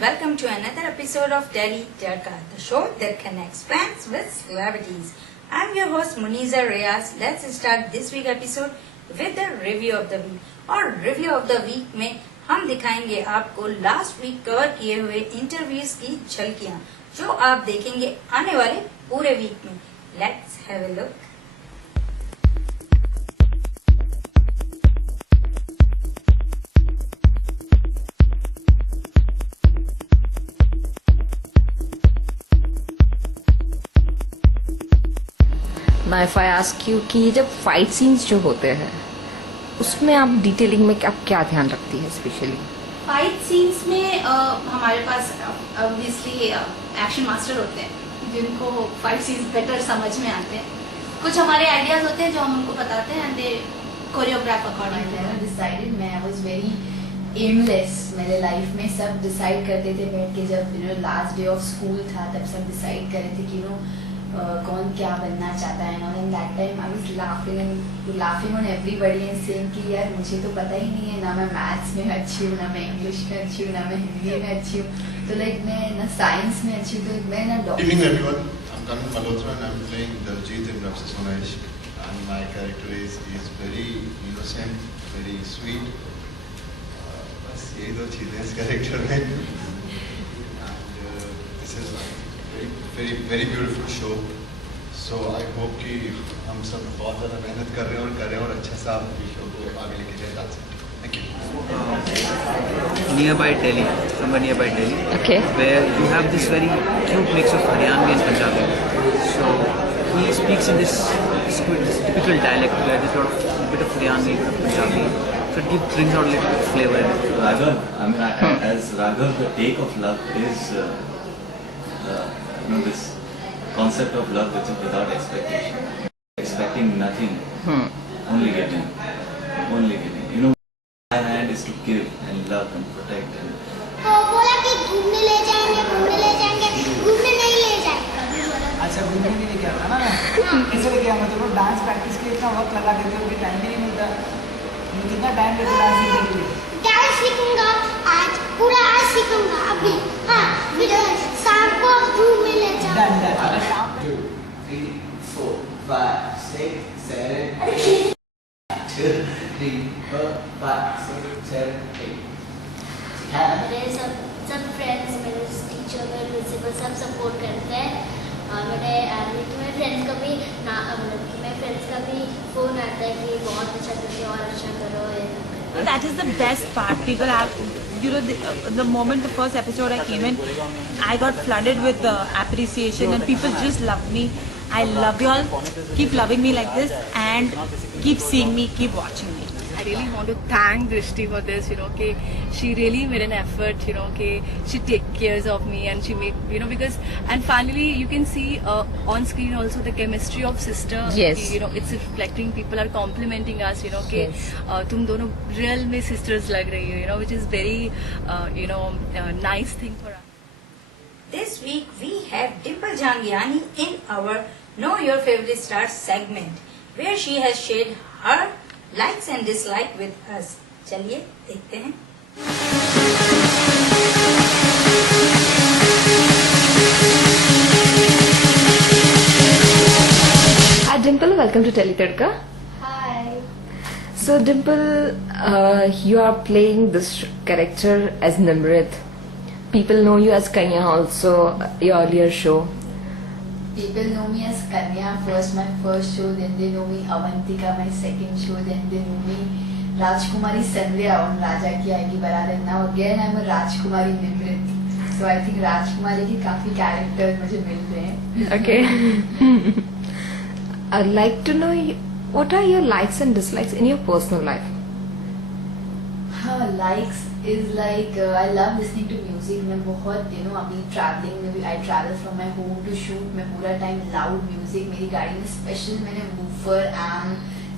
welcome to another episode of Delhi Tadka, the show that connects fans with celebrities. I'm your host Muniza Reyes. Let's start this week episode with the review of the week. और review of the week में हम दिखाएंगे आपको last week cover किए हुए interviews की झलकियां जो आप देखेंगे आने वाले पूरे वीक में. Let's have a look. ना इफ आई आस्क यू कि ये जब फाइट सीन्स जो होते हैं उसमें आप डिटेलिंग में आप क्या ध्यान रखती है स्पेशली? फाइट सीन्स में हमारे पास ऑब्वियसली एक्शन मास्टर होते हैं जिनको फाइट सीन्स बेटर समझ में आते हैं. कुछ हमारे आइडियाज होते हैं जो हम उनको बताते हैं and they choreograph according. Decided मैं वाज वेरी एमलेस. मेरे लाइफ में सब डिसाइड करते थे बैठ के. जब लास्ट डे ऑफ स्कूल था तब सब डिसाइड कर रहे थे कि कौन क्या बनना चाहता है. And that time I was laughing on everybody and saying कि यार मुझे तो पता ही नहीं है, ना मैं मैथ्स में अच्छी हूँ, ना मैं इंग्लिश में अच्छी हूँ, ना मैं हिंदी में अच्छी हूँ, तो लाइक मैं ना साइंस में अच्छी हूँ, तो मैं ना Good evening everyone. I'm Kanan Malhotra and I'm playing Daljit in Rab Se Sona Ishq. And my character is very innocent, very sweet. बस यही दो चीजें इस character में. And this is very beautiful show. So I hope कि हम सब बहुत ज़्यादा मेहनत कर रहे हैं और अच्छा सा इस शो को आगे लेके जाए जा सकते. Thank you. Nearby Delhi, somewhere nearby Delhi, Okay. where you have this very cute mix of Haryanvi and Punjabi. So he speaks in this typical dialect where there's a bit of Haryanvi, a bit of Punjabi. So it brings out a little bit of flavor in it. Raghav, I mean, as Raghav, the take of love is, this concept of love which is without expectation, expecting nothing, only giving. My hand is to give and love and protect. बोला कि घूमने ले जाएंगे, घूमने नहीं ले जाएंगे. अच्छा, घूमने भी नहीं गया था ना. कैसे ले गया? मतलब डांस प्रैक्टिस के इतना वक्त लगा देते हो कि टाइम भी नहीं मिलता. कितना टाइम लेते डांस सीखने के लिए? डांस सीखूंगा आज, पूरा आज सीखूंगा अभी. हाँ, फिर शाम को घूमने ले जाऊंगा. डन. शाम 2, 3, 4, 5, 6, 7, 8. 2, 3, 4, 5, 6, 7, 8. मेरे सब फ्रेंड्स, मेरे टीचर, मेरे प्रिंसिपल सब सपोर्ट करते हैं. मेरे फ्रेंड्स का भी फोन आता है कि बहुत अच्छा करके और अच्छा करो. That is the best part. People have, the moment the first episode I came in, I got flooded with appreciation and people just love me. I love you all. Keep loving me like this and keep seeing me, keep watching me. I really want to thank Drishti for this, कि she really made an effort, कि she take cares of me and she made, because, and finally you can see on screen also the chemistry of sister. Yes. It's reflecting, people are complimenting us, कि तुम दोनों real में sisters लग रही हो, which is very, nice thing for us. This week we have Dimple Jangiani in our Know Your Favorite Stars segment where she has shared her likes and dislikes with us. चलिए देखते हैं. Hi Dimple, welcome to Delhi Tadka. Hi. So Dimple, you are playing this character as Nimrit. People know you as Kanya also, your earlier show. People know me as Kanya, my first show, then they know me Avantika, my second show, then they know me Rajkumari Sandhya on Raja Ki Aayegi Barat, and now again I'm a Rajkumari Nimrit. So I think Rajkumari ki काफी characters मुझे मिल रहे हैं. Okay. I'd like to know what are your likes and dislikes in your personal life? Likes is like I love listening to music. मैं बहुत अभी traveling में भी I travel from my home to shoot. मैं पूरा time loud music. मेरी गाड़ी में special मैंने woofer and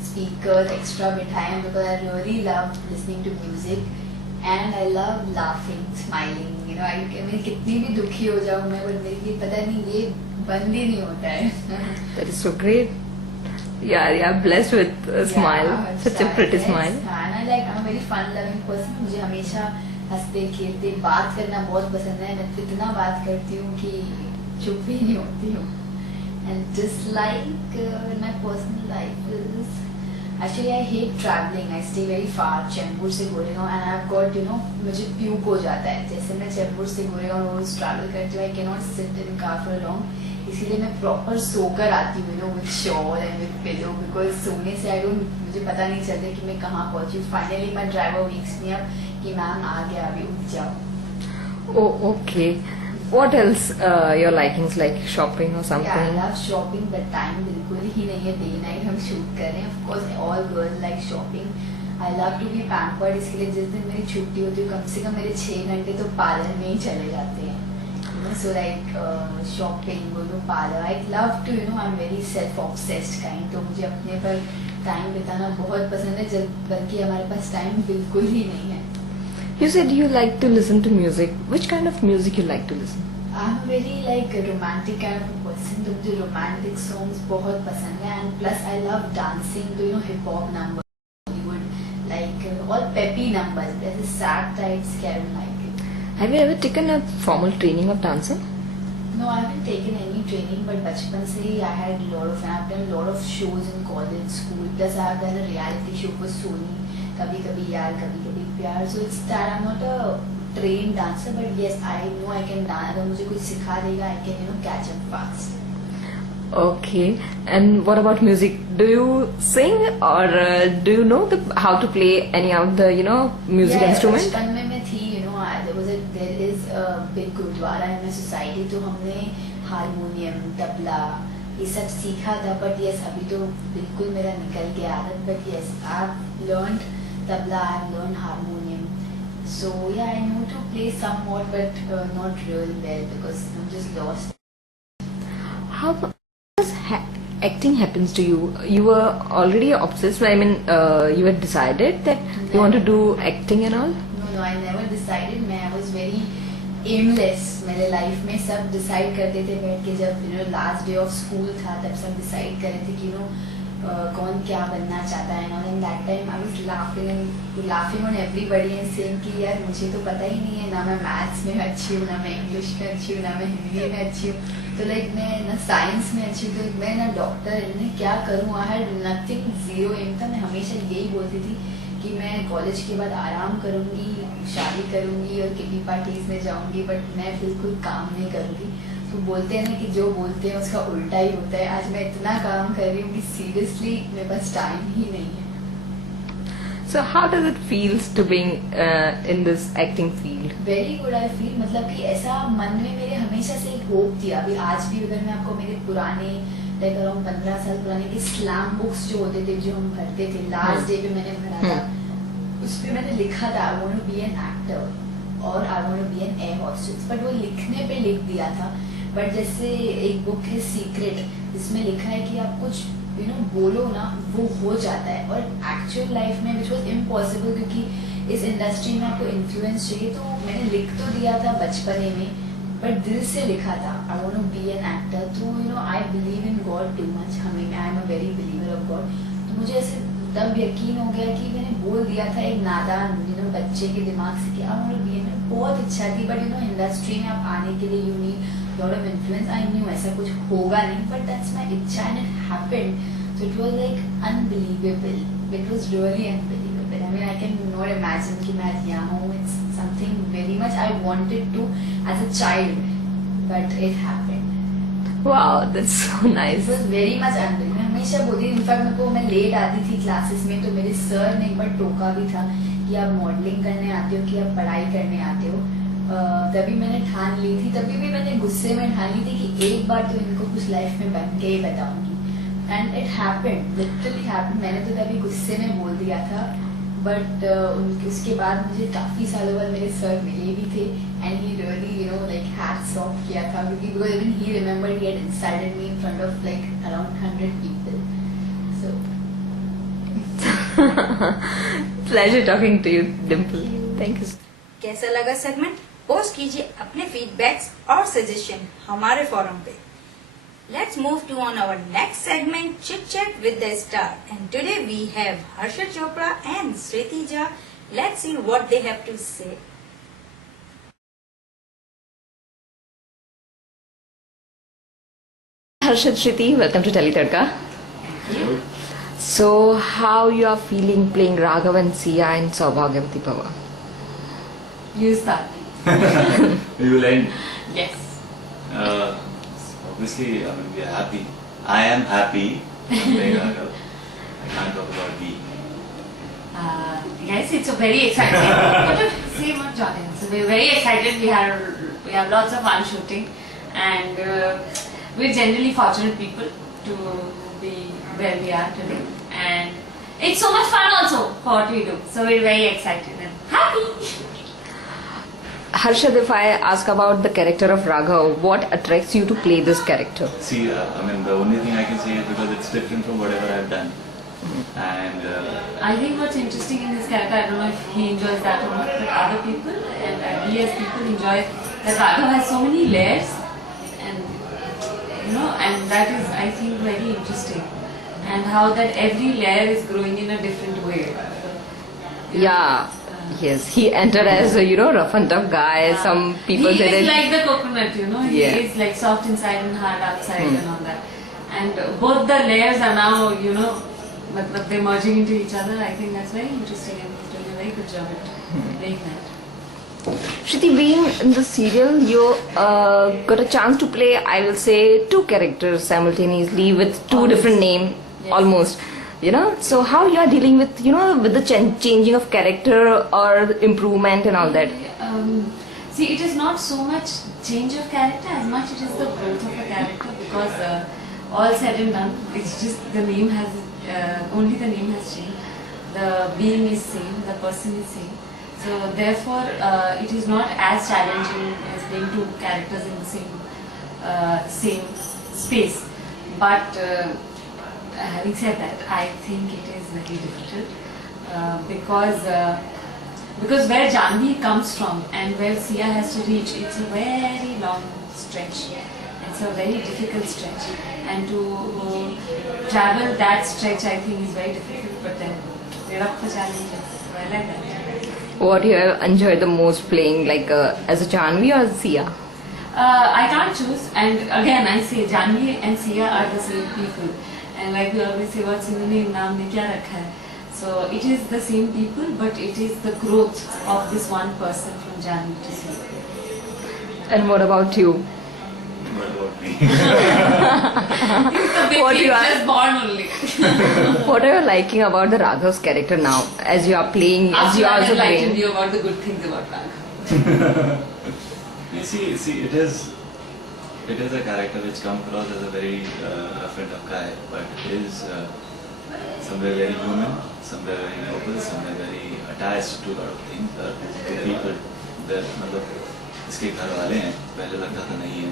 speakers extra बिठाए हैं because I really love listening to music and I love laughing, smiling. मैं कितनी भी दुखी हो जाऊँ मैं, पर मेरे लिए पता नहीं ये बंद ही नहीं होता है. That is so great. Yeah, blessed with a smile, such a pretty smile. And I'm a very fun-loving person. मुझे हमेशा हंसते खेलते बात करना बहुत पसंद है. मैं इतना बात करती हूँ कि चुप भी नहीं होती हूँ. And dislike in my personal life is actually I hate traveling. I stay very far, Chembur से गोरेगांव, and I've got मुझे प्यूक हो जाता है. जैसे मैं चैम्बूर से गोरेगांव रोज ट्रैवल करती हूँ, I cannot sit in car for long. इसीलिए मैं प्रॉपर सोकर आती हूँ with shawl and with pillow, because सोने से मुझे पता नहीं चलता कि मैं कहाँ पहुँची. Finally my driver wakes me up कि मैम आ गया, अभी उठ जाओ. Oh, okay. What else your likings, like shopping or something? Yeah, I love shopping, but time बिल्कुल ही नहीं है. Day night हम shoot कर रहे हैं. Of course, all girls like shopping. I love to be pampered. इसके लिए जिस दिन मेरी छुट्टी होती है, कम से कम मेरे 6 घंटे तो पार्लर में ही चले जाते हैं. So like shopping, go to parlor. I love to, I'm very self-obsessed kind. तो मुझे अपने पर टाइम बिताना बहुत पसंद है, बल्कि हमारे पास टाइम बिल्कुल ही नहीं है. You said you like to listen to music. Which kind of music you like to listen? I'm very like a romantic kind of a person. तो मुझे romantic songs बहुत पसंद है, and plus I love dancing to hip hop numbers, Bollywood, like all peppy numbers. There's a sad types I don't like it. Have you ever taken a formal training of dancing? No, I haven't taken any training, but बचपन से ही I had a lot of, I've done a lot of shows in college, school. Plus I have done a reality show for Sony. कभी कभी यार, कभी कभी प्यार. So it's that I'm not a trained dancer, but yes, I know I can dance. अगर मुझे कुछ सिखा देगा, I can catch up fast. Okay. And what about music? Do you sing, or do you know how to play any of the music instrument? बचपन में मैं थी, there is a big gurdwara in my society, तो हमने harmonium, tabla ये सब सीखा था. But yes, अभी तो बिल्कुल मेरा निकल गया आदत. But yes, I've learned tabla, I've learned harmonium. So yeah, I know to play somewhat, but not real well, because I'm just lost. How does acting happens to you? You were already obsessed. I mean, you had decided that you want to do acting and all. No, I never decided. I was very aimless. मेरे life में सब decide करते थे बैठ के, जब last day of school था तब सब डिसाइड कर रहे थे कि कौन क्या बनना चाहता है. and that time I was laughing on everybody and saying कि यार मुझे तो पता ही नहीं है, ना मैं मैथ्स में अच्छी हूँ, ना मैं इंग्लिश में अच्छी हूँ, ना मैं हिंदी में अच्छी हूँ. तो लाइक मैं ना साइंस में अच्छी हूँ, तो मैं ना डॉक्टर, मैं क्या करूँ. I had nothing, zero M था. मैं हमेशा यही बोलती थी कि मैं कॉलेज के बाद आराम करूँगी, शादी करूँगी और किटी पार्टीज में जाऊँगी, बट मैं बिल्कुल काम नहीं करूँगी. तो बोलते हैं ना कि जो बोलते हैं उसका उल्टा ही होता है. आज मैं इतना काम कर रही हूँ कि सीरियसली मेरे पास टाइम ही नहीं है. So how does it feels to being in this acting field? Very good I feel. मतलब कि ऐसा मन में मेरे हमेशा से एक होप थी. अभी आज भी अगर मैं आपको मेरे पुराने लाइक अराउंड 15 साल पुराने के स्लैम बुक्स जो होते थे, जो हम भरते थे, लास्ट डे पे मैंने भरा था, उस पे मैंने लिखा था I want to be an actor और I want to be an air hostess. But वो लिखने पे लिख दिया था. बट जैसे एक बुक है सीक्रेट, जिसमें लिखा है कि आप कुछ बोलो ना, वो हो जाता है. और एक्चुअल लाइफ में विच वॉज इम्पॉसिबल, क्योंकि इस इंडस्ट्री में आपको इन्फ्लुएंस चाहिए. तो मैंने लिख तो दिया था बचपने में, बट दिल से लिखा था I want to be an actor. तो I believe in God too much. I am a very believer of God. तो मुझे ऐसे तब यकीन हो गया कि मैंने बोल दिया था एक नादान बच्चे के दिमाग से कि I want to be an. बहुत इच्छा थी, बट इंडस्ट्री में आप आने के लिए you need lot of influence. I knew ऐसा कुछ होगा नहीं, but that's my इच्छा and it happened. So it was like unbelievable. It was really unbelievable. I mean, I can not imagine कि मैं आज यहाँ हूँ. It's something very much I wanted to as a child, but it happened. Wow, that's so nice. It was very much unbelievable. मैं हमेशा बोलती थी, in fact मैं लेट आती थी क्लासेस में, तो मेरे सर ने एक बार टोका भी था कि आप मॉडलिंग करने आते हो कि आप पढ़ाई करने आते हो. तभी मैंने ठान ली थी, तभी भी मैंने गुस्से में ठान ली थी कि एक बार तो इनको कुछ लाइफ में बन के ही बताऊंगी. And it happened, literally happened. मैंने तो तभी गुस्से में बोल दिया था, बट उसके बाद मुझे काफी सालों बाद मेरे सर मिले भी थे, and he really like hats off किया था, क्योंकि because even he remembered he had insulted me in front of like around 100 people. So pleasure talking to you, Dimple. Thank you. कैसा लगा सेगमेंट? पोस्ट कीजिए अपने फीडबैक्स और suggestion हमारे forum पे. Let's move to on our next segment, chit chat with the star. And today we have Harshad Chopra and Smriti Jha. Let's see what they have to say. Harshit, Shriti, welcome to Tele Tadka. So, how you are feeling playing Raghav and Sia in Saubhagyavati Bhava? You start. We will end. Yes. Obviously, I mean, we are happy. I am happy. I'm playing Raghav. I can't talk about we. Yes, it's a very exciting. Same what Jordan. So we're very excited. We have lots of fun shooting, and we're generally fortunate people to be where we are today. And it's so much fun also for what we do. So we're very excited and happy. Harshad, if I ask about the character of Raghav, what attracts you to play this character? See, I mean, the only thing I can say is because it's different from whatever I've done. And I think what's interesting in this character, I don't know if he enjoys that or not, but other people and we as people enjoy that Raghav has so many layers, and and that is, I think, very interesting, and how that every layer is growing in a different way. Yeah. Yes, he entered as a rough and tough guy. Some people he say is that like the coconut, he is like soft inside and hard outside and all that. And both the layers are now, but they're merging into each other. I think that's very interesting, and he's doing a very good job at doing that. Shriti, being in the serial, you got a chance to play, I will say, two characters simultaneously with two different names, almost. So how you are dealing with, with the changing of character or improvement and all that? See, it is not so much change of character as much it is the growth of a character, because all said and done, it's just the name has, only the name has changed. The being is same, the person is same. So therefore, it is not as challenging as being two characters in the same space. But having said that, I think it is very difficult because where Janvi comes from and where Sia has to reach, it's a very long stretch. It's a very difficult stretch, and to travel that stretch, I think, is very difficult. But then we're up for challenges. So I like that. What you have enjoyed the most playing, like as a Janvi or Sia? I can't choose, and again I say Janvi and Sia are the same people. And like we always say, what's in the name, naam ne kya rakha hai? So it is the same people, but it is the growth of this one person from Janvi to Sia. And what about you? What about me? What you are just born only. What are you liking about the Raghav's character now, as you are playing, as you are also playing? You about the good things about Raghav. You see, it is a character which comes across as a very rough and tough guy, but is somewhere very human, somewhere very noble, somewhere very attached to a lot of things, to people. मतलब इसके घर वाले हैं, पहले लगता था नहीं है,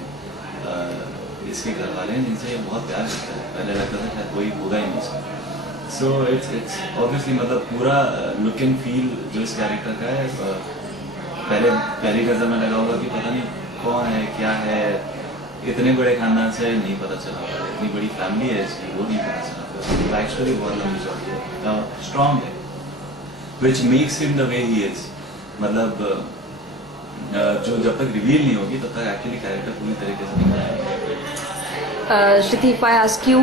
इसके घर वाले हैं जिनसे ये बहुत प्यार करता है, पहले लगता था शायद कोई होगा ही नहीं इसका. So it's obviously मतलब पूरा look and feel जो इस कैरेक्टर का है, पहली नजर में लगा होगा कि पता नहीं कौन है, क्या है, इतने बड़े खानदान से नहीं पता चला, इतनी बड़ी फैमिली है इसकी, वो नहीं पता चला. बैक स्टोरी बहुत लंबी चौड़ी है, स्ट्रॉन्ग है, which makes him the way he is. मतलब जो जब तक रिवील नहीं होगी तब तक एक्चुअली कैरेक्टर पूरी तरीके से नहीं आएगा. Shriti, if I ask you,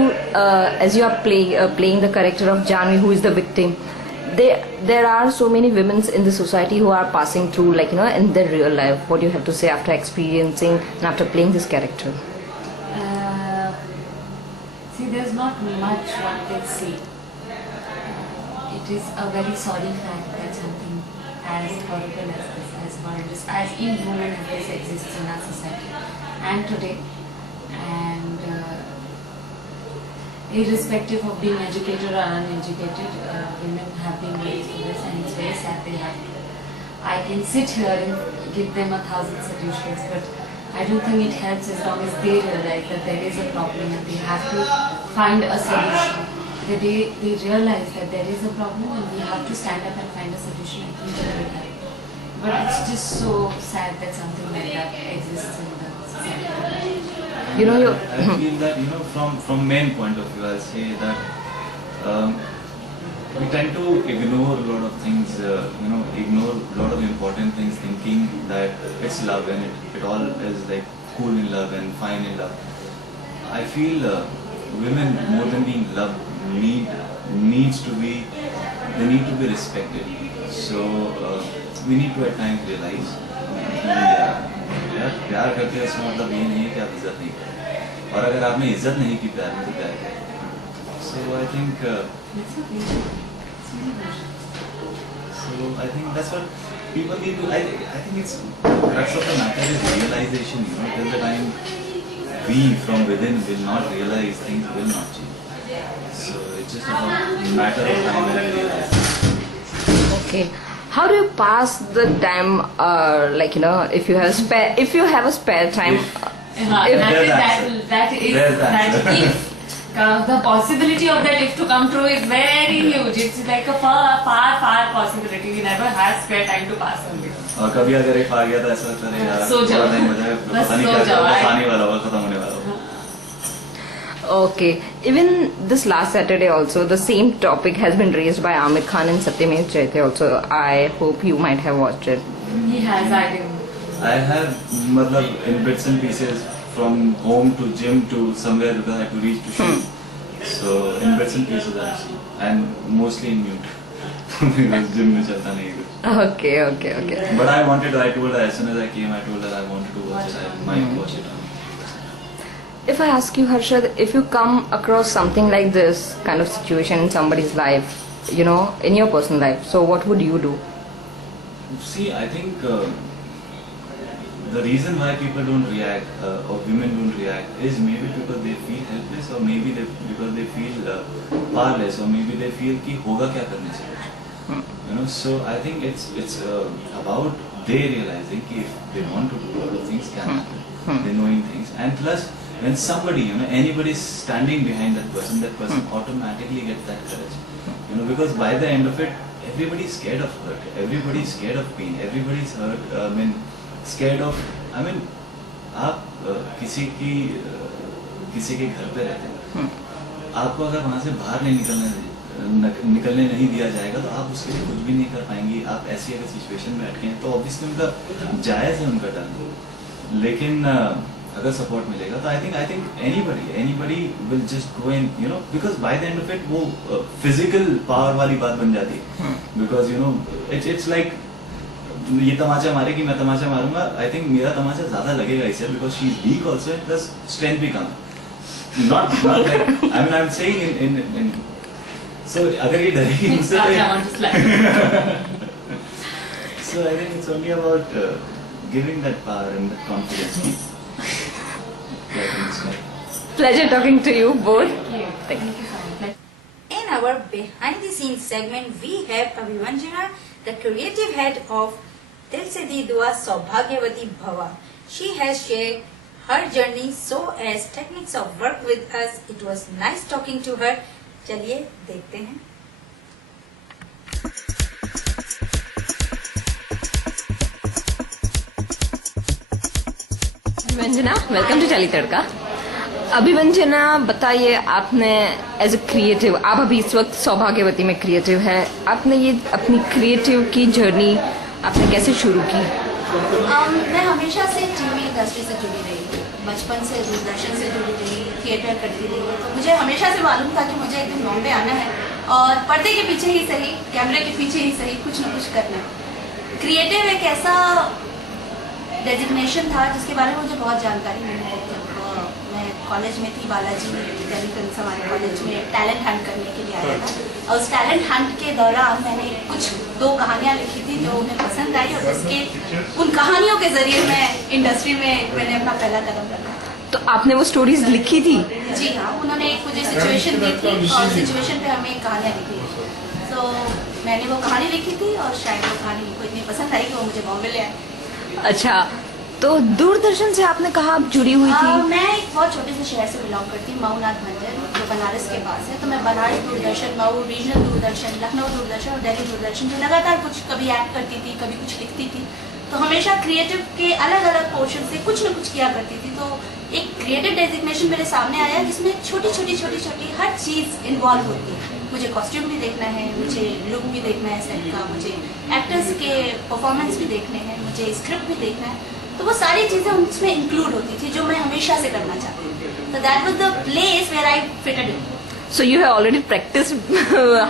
as you are playing the character of Janvi, who is the victim, there are so many women in the society who are passing through, like in their real life. What do you have to say after experiencing and after playing this character? See, there's not much one can say. It is a very sorry fact that something as horrible as this, as inhuman as this exists in our society and today. And irrespective of being educated or uneducated, women have been raised for this, and it's very sad they have to. I can sit here and give them 1,000 solutions, but I don't think it helps as long as they realize that there is a problem and they have to find a solution. The day they realize that there is a problem and we have to stand up and find a solution, I think they will help. But it's just so sad that something like that exists in the society. I feel that from main point of view, I'll say that we tend to ignore a lot of things, ignore a lot of important things, thinking that it's love and it all is like cool in love and fine in love. I feel women, more than being loved, needs to be, they need to be respected. So we need to at times realize कि यार प्यार करते हैं इसका मतलब ये नहीं है कि आप इज्जत नहीं करें, और अगर आपने इज्जत नहीं की प्यार में तो प्यार करें. So I think that's what people need to. I think it's crux of the matter is realization. You know, till the time we from within will not realize, things will not change. So it's just a matter of time when we realize. Okay. How do you pass the time? Like, you know, if you have a spare time. That if the possibility of that if to come true is very huge. It's like a far possibility. We never have spare time to pass on this. और कभी अगर एक आ गया तो ऐसा लगता है यार सो जाओ, टाइम हो जाए, पता नहीं क्या आने वाला होगा, खत्म होने वाला होगा. Okay. Even this last Saturday also, the same topic has been raised by Amir Khan and Satyamev Jayate also. I hope you might have watched it. He has, I think. I have, मतलब in bits and pieces from home to gym to somewhere because I had to reach to shoot. So in bits and pieces I see, and mostly in mute because gym में चलता नहीं है कुछ. Okay. But I told her as soon as I came, I told her I wanted to watch it. I might watch it. If I ask you, Harshad, if you come across something like this kind of situation in somebody's life, you know, in your personal life, so what would you do? See, I think the reason why people don't react or women don't react is maybe because they feel helpless, or maybe because they feel powerless, or maybe they feel कि होगा क्या करने से कुछ. You know, so I think it's about they realizing कि if they want to do a lot of things can happen. They knowing things, and plus when somebody, you know, anybody is standing behind that person automatically gets that courage. You know, because by the end of it, everybody is scared of hurt, everybody is scared of pain, everybody is hurt. Scared of. I mean, आप किसी के घर पे रहते हैं, आपको अगर वहाँ से बाहर नहीं निकलने नहीं दिया जाएगा तो आप उसके लिए कुछ भी नहीं कर पाएंगी. आप ऐसी अगर सिचुएशन में अटके हैं तो ऑब्वियसली उनका जायज़ है उनका डर, लेकिन अगर सपोर्ट मिलेगा तो I think anybody will just go in, you know, because by the end of it वो फिजिकल पावर वाली बात बन जाती है. Because you know it's like ये तमाचा मारेगी, मैं तमाचा मारूंगा, आई थिंक मेरा तमाचा ज्यादा लगेगा इससे, because she is weak also, plus strength भी कम. Not like I am saying in so अगर ये डरेगी मुझसे so I think it's only about giving that power and that confidence. Pleasure talking to you both. Thank you. In our behind the scenes segment, we have Abhimanjana, the creative head of Dil Se Di Dua Saubhagyavati Bhava. She has shared her journey so as techniques of work with us. It was nice talking to her. चलिए देखते हैं. अभिमंजना, welcome to चाली तड़का. अभिमंजना, बताइए, आपने as a creative, आप अभी इस वक्त सौभाग्यवती में क्रिएटिव है, आपने ये अपनी क्रिएटिव की जर्नी आपने कैसे शुरू की? मैं हमेशा से टीवी इंडस्ट्री से जुड़ी रही हूँ, बचपन से दूरदर्शन से जुड़ी रही, थिएटर करती रही, तो मुझे हमेशा से मालूम था कि मुझे एक दिन बॉम्बे आना है और पर्दे के पीछे ही सही, कैमरे के पीछे ही सही, कुछ न कुछ करना है. क्रिएटिव एक ऐसा डेजिग्नेशन था जिसके बारे में मुझे बहुत जानकारी नहीं थी. मैं कॉलेज में थी, बालाजी दिल्ली फिल्म हमारे कॉलेज में टैलेंट हंट करने के लिए आया था, और उस टैलेंट हंट के दौरान मैंने कुछ 2 कहानियाँ लिखी थी जो उन्हें पसंद आई, और जिसके उन कहानियों के जरिए मैं इंडस्ट्री में मैंने अपना पहला कदम रखा. तो आपने वो स्टोरीज लिखी थी? जी हाँ, उन्होंने एक मुझे सिचुएशन दी थी और सिचुएशन पे हमें कहानियाँ लिखी थी, तो मैंने वो कहानी लिखी थी और शायद वो कहानी उनको इतनी पसंद आई कि वो मुझे बॉम्बे ले आए. अच्छा, तो दूरदर्शन से आपने कहा आप जुड़ी हुई थी? मैं एक बहुत छोटे से शहर से बिलोंग करती हूँ, मऊनाथ भंजन, जो बनारस के पास है. तो मैं बनारस दूरदर्शन, मऊ रीजनल दूरदर्शन, लखनऊ दूरदर्शन और दिल्ली दूरदर्शन जो लगातार कुछ कभी एक्ट करती थी, कभी कुछ लिखती थी, तो हमेशा क्रिएटिव के अलग अलग पोर्शन से कुछ न कुछ किया करती थी. तो एक क्रिएटिव डेजिग्नेशन मेरे सामने आया जिसमें छोटी हर चीज़ इन्वॉल्व होती है. मुझे कॉस्ट्यूम भी देखना है, मुझे लुक भी देखना है सेट का, मुझे एक्टर्स के परफॉर्मेंस भी देखने हैं, मुझे स्क्रिप्ट भी देखना है. तो वो सारी चीजें उसमें इंक्लूड होती थी जो मैं हमेशा से करना चाहती थी. So that was the place where I fitted in. So you have already practiced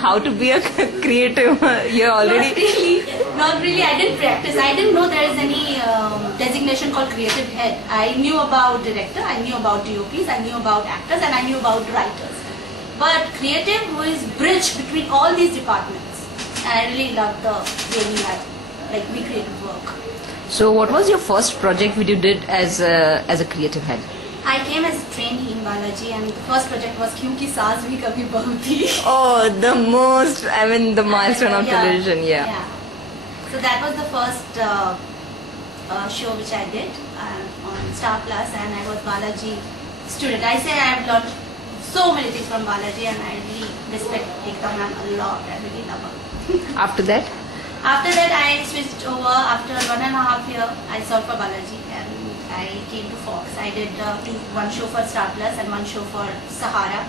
how to be a creative. You already. Not really. I didn't practice. I didn't know there is any designation called creative head. I knew about director, I knew about DOPs, I knew about actors, and I knew about writers. But creative who is bridge between all these departments. And I really loved the way we had, like, we creative work. So what was your first project which you did as a creative head? I came as a trainee in Balaji, and the first project was Kyunki Saas Bhi Kabhi Bahu Thi. Oh, the most, I mean, the milestone of television, yeah. So that was the first show which I did on Star Plus, and I was Balaji student. I say I have learned so many things from Balaji, and I really respect Ekta ma'am a lot. I really love her. After that? After that, I switched over. After 1.5 years, I served for Balaji, and I came to Fox. I did one show for Star Plus and one show for Sahara,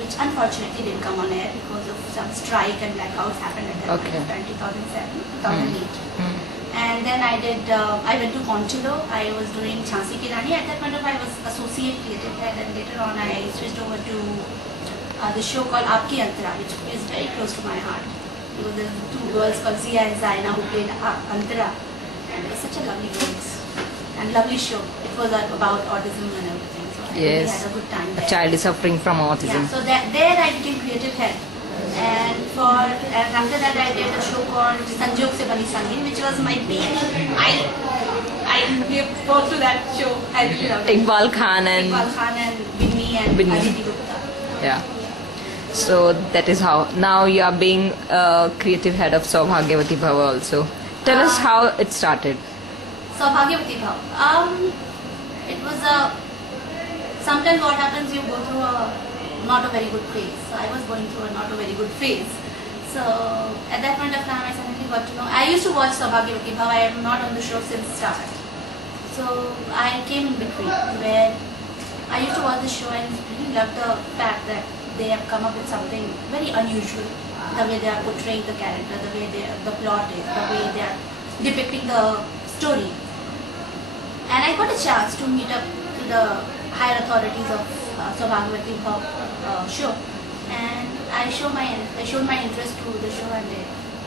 which unfortunately didn't come on air because of some strike and blackouts happened at that time, 2007, 2008. And then I went to Conchilo. I was doing Jhansi Ki Rani. At that point of time, I was associate creative head, and later on I switched over to the show called Aapki Antara, which is very close to my heart. Because there were two girls called Zia and Zaina who played Antara, and it was such a lovely voice and lovely show. It was about autism and everything. So I really had a good time there. A child is suffering from autism. Yeah, so there I became creative head. And after that I did a show called Sanjog Se Bani Sangin, which was my baby. I gave birth to that show. I really loved it. Iqbal Khan and Binny and Binny. Aditi Gupta. Yeah. So that is how now you are being creative head of Saubhagyavati Bhava also. Tell us how it started. Saubhagyavati Bhava. It was sometimes what happens, you go through not a very good phase. So I was going through a not a very good phase. So at that point of time I suddenly got to know. I used to watch Saubhagyavati Bhava. I am not on the show since start. So I came in between where I used to watch the show and really loved the fact that they have come up with something very unusual. The way they are portraying the character, the way the plot is, the way they are depicting the story. And I got a chance to meet up to the higher authorities of Saubhagyavati Bhava show, and I showed my interest to the show, and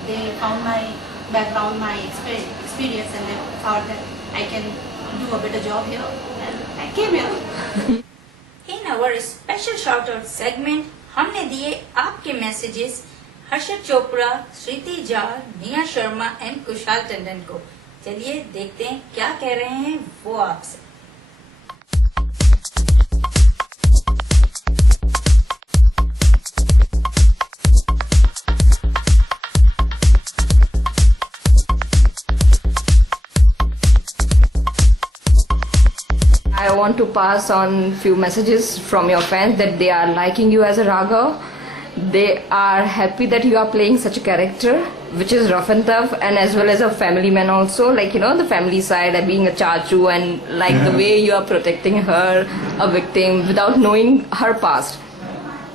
they found my background, my experience, and they thought that I can do a better job here, and I came here. In our special shout out segment, हमने दिए आपके messages Harshad Chopra, श्रुति जाल, Nia Sharma and Kushal Tandon को. चलिए देखते हैं क्या कह रहे हैं वो आपसे. I want to pass on few messages from your fans that they are liking you as a Raghav. They are happy that you are playing such a character which is rough and tough, and as well as a family man also, like, you know, the family side, being a chachu, and like the way you are protecting her, a victim, without knowing her past.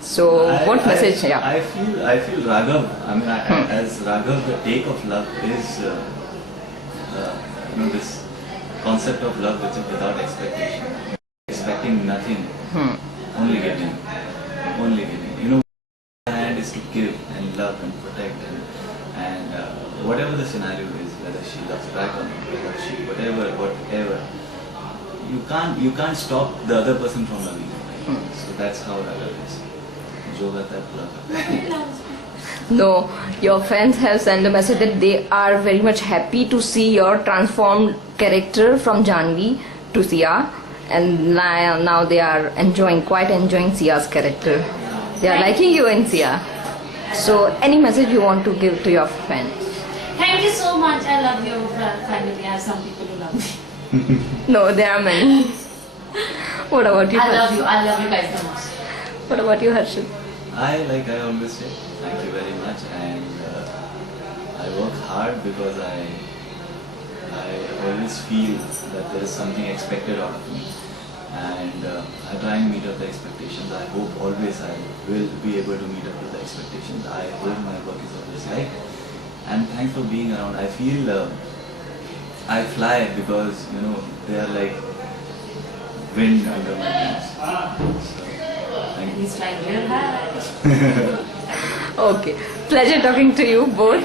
So what message? I feel Raghav, I mean, as Raghav, the take of love is this concept of love which is without expectation, expecting nothing, only giving. You know, hand is to give and love and protect, and whatever the scenario is, whether she loves back or whether she whatever, you can't stop the other person from loving you. So that's how Raghav is. Yoga that love. No, your fans have sent a message that they are very much happy to see your transformed character from Janvi to Sia, and now they are quite enjoying Sia's character. They are liking you in Sia. So any message you want to give to your fans? Thank you so much. I love your family. I have some people who love me. No, there are many. What about you? I love you guys the most. What about you, Harshit? I always say thank you very much, and I work hard because I always feel that there is something expected out of me, and I try and meet up the expectations. I hope always I will be able to meet up to the expectations. I hope my work is always right, and thanks for being around. I feel I fly because you know they are like wind under my wings. Thank you. He's flying real high. Okay, pleasure talking to you both.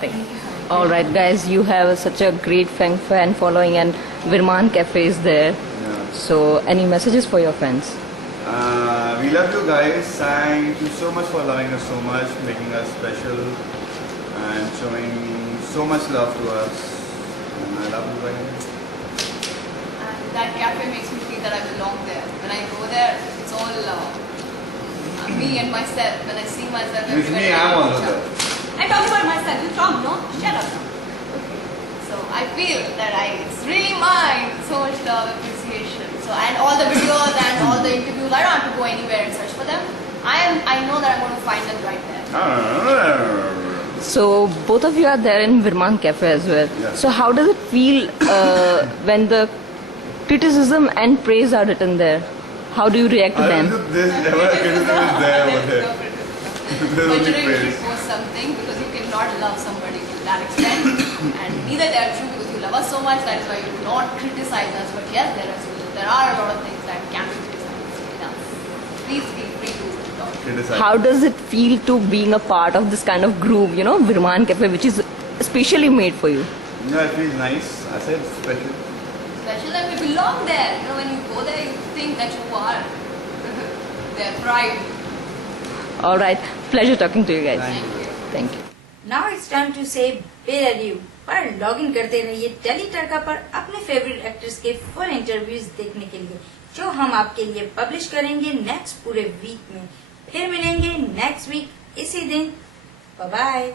Thank you. All right, guys, you have such a great fan following, and Virman Cafe is there. Yeah. So, any messages for your fans? We love you guys. Thank you so much for loving us so much, making us special, and showing so much love to us. And I love you guys. And that cafe makes me feel that I belong there. When I go there, it's all me and myself. When I see myself With me, everywhere, I'm also there. I'm talking about myself. You talk, no? Shut up. So I feel that it's really mine. So much love, appreciation. So and all the videos and all the interviews, I don't have to go anywhere and search for them. I know that I'm going to find them right there. So, both of you are there in Virman Cafe as well. Yeah. So, how does it feel when the criticism and praise are written there? How do you react to them? This ever criticism is there over there. There's But only you praise. should post something because you cannot love somebody to that extent. And neither they are true because you love us so much, that is why you do not criticize us. But yes, there are a lot of things that can be criticized in us. Please feel free to talk. Criticize. How does it feel to being a part of this kind of group, you know, Virman Cafe, which is specially made for you? Yeah, it feels nice. I said special. Special and we belong there. You know, when you go there, you think that you are their pride. All right, pleasure talking to you guys. Thank you. Thank you. Now it's time to say bid adieu. पर log in करते रहिए tele टरका पर अपने favourite actors के full interviews देखने के लिए, जो हम आपके लिए पब्लिश करेंगे नेक्स्ट पूरे वीक में। फिर मिलेंगे नेक्स्ट वीक इसी दिन। Bye bye.